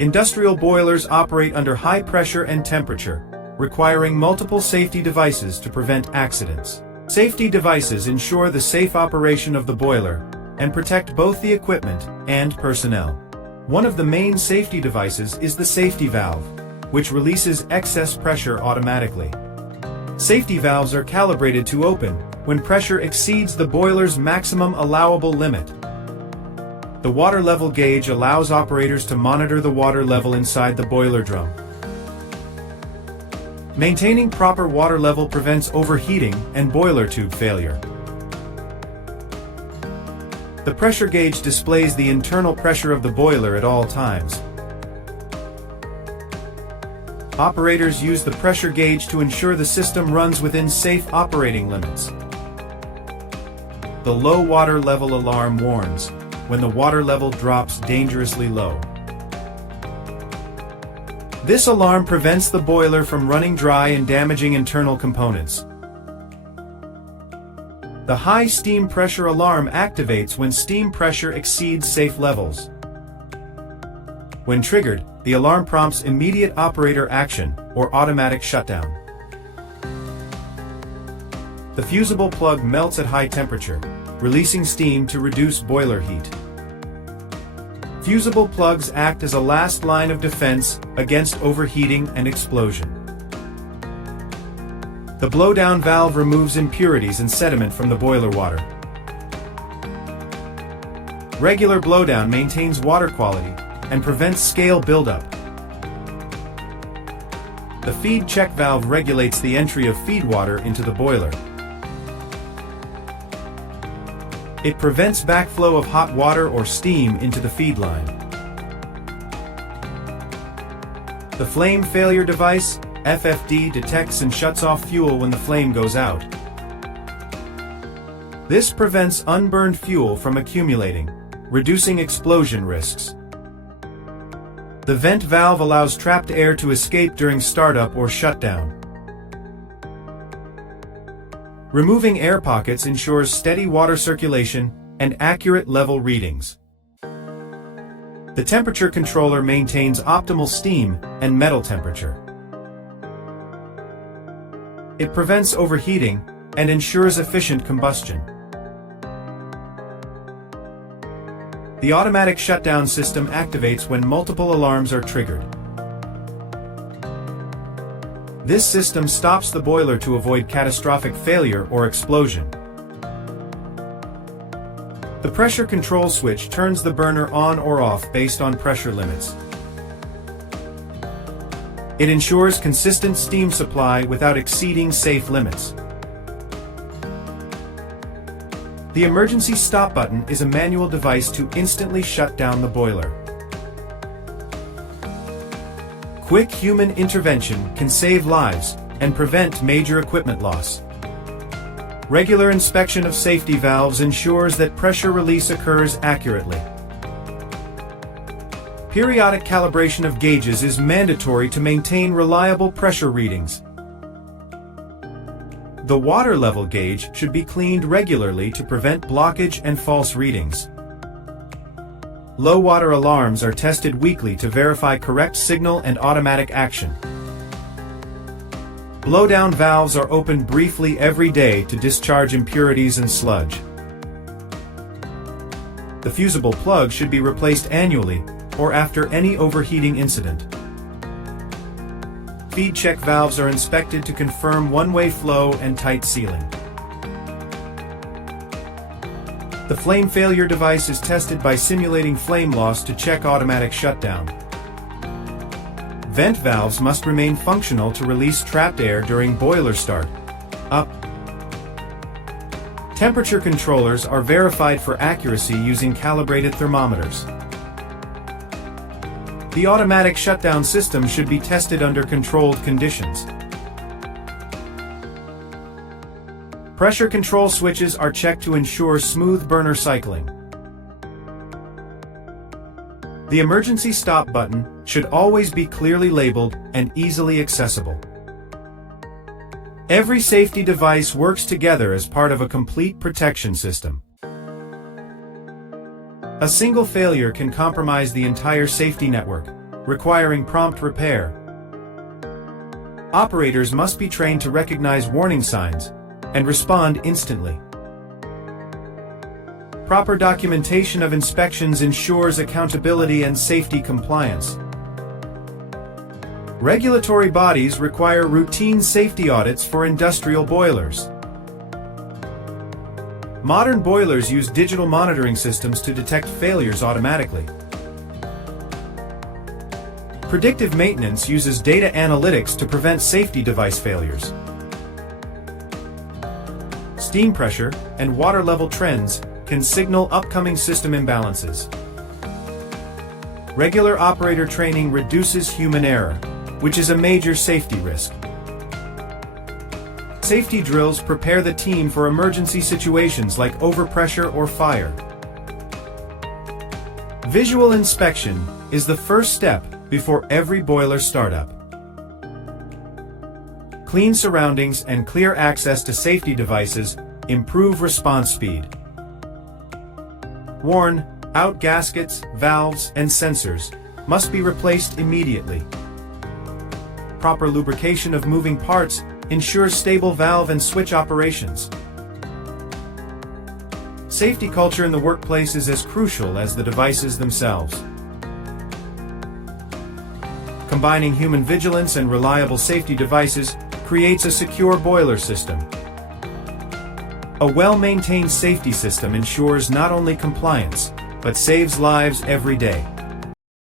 Industrial boilers operate under high pressure and temperature, requiring multiple safety devices to prevent accidents. Safety devices ensure the safe operation of the boiler and protect both the equipment and personnel. One of the main safety devices is the safety valve, which releases excess pressure automatically. Safety valves are calibrated to open when pressure exceeds the boiler's maximum allowable limit. The water level gauge allows operators to monitor the water level inside the boiler drum. Maintaining proper water level prevents overheating and boiler tube failure. The pressure gauge displays the internal pressure of the boiler at all times. Operators use the pressure gauge to ensure the system runs within safe operating limits. The low water level alarm warns when the water level drops dangerously low. This alarm prevents the boiler from running dry and damaging internal components. The high steam pressure alarm activates when steam pressure exceeds safe levels. When triggered, the alarm prompts immediate operator action or automatic shutdown. The fusible plug melts at high temperature, releasing steam to reduce boiler heat. Fusible plugs act as a last line of defense against overheating and explosion. The blowdown valve removes impurities and sediment from the boiler water. Regular blowdown maintains water quality and prevents scale buildup. The feed check valve regulates the entry of feed water into the boiler. It prevents backflow of hot water or steam into the feed line. The flame failure device, FFD, detects and shuts off fuel when the flame goes out. This prevents unburned fuel from accumulating, reducing explosion risks. The vent valve allows trapped air to escape during startup or shutdown. Removing air pockets ensures steady water circulation and accurate level readings. The temperature controller maintains optimal steam and metal temperature. It prevents overheating and ensures efficient combustion. The automatic shutdown system activates when multiple alarms are triggered. This system stops the boiler to avoid catastrophic failure or explosion. The pressure control switch turns the burner on or off based on pressure limits. It ensures consistent steam supply without exceeding safe limits. The emergency stop button is a manual device to instantly shut down the boiler. Quick human intervention can save lives and prevent major equipment loss. Regular inspection of safety valves ensures that pressure release occurs accurately. Periodic calibration of gauges is mandatory to maintain reliable pressure readings. The water level gauge should be cleaned regularly to prevent blockage and false readings. Low water alarms are tested weekly to verify correct signal and automatic action. Blowdown valves are opened briefly every day to discharge impurities and sludge. The fusible plug should be replaced annually or after any overheating incident. Feed check valves are inspected to confirm one-way flow and tight sealing. The flame failure device is tested by simulating flame loss to check automatic shutdown. Vent valves must remain functional to release trapped air during boiler start. Up. Temperature controllers are verified for accuracy using calibrated thermometers. The automatic shutdown system should be tested under controlled conditions. Pressure control switches are checked to ensure smooth burner cycling. The emergency stop button should always be clearly labeled and easily accessible. Every safety device works together as part of a complete protection system. A single failure can compromise the entire safety network, requiring prompt repair. Operators must be trained to recognize warning signs and respond instantly. Proper documentation of inspections ensures accountability and safety compliance. Regulatory bodies require routine safety audits for industrial boilers. Modern boilers use digital monitoring systems to detect failures automatically. Predictive maintenance uses data analytics to prevent safety device failures. Steam pressure and water level trends can signal upcoming system imbalances. Regular operator training reduces human error, which is a major safety risk. Safety drills prepare the team for emergency situations like overpressure or fire. Visual inspection is the first step before every boiler startup. Clean surroundings and clear access to safety devices improve response speed. Worn out gaskets, valves, and sensors must be replaced immediately. Proper lubrication of moving parts ensures stable valve and switch operations. Safety culture in the workplace is as crucial as the devices themselves. Combining human vigilance and reliable safety devices creates a secure boiler system. A well-maintained safety system ensures not only compliance, but saves lives every day.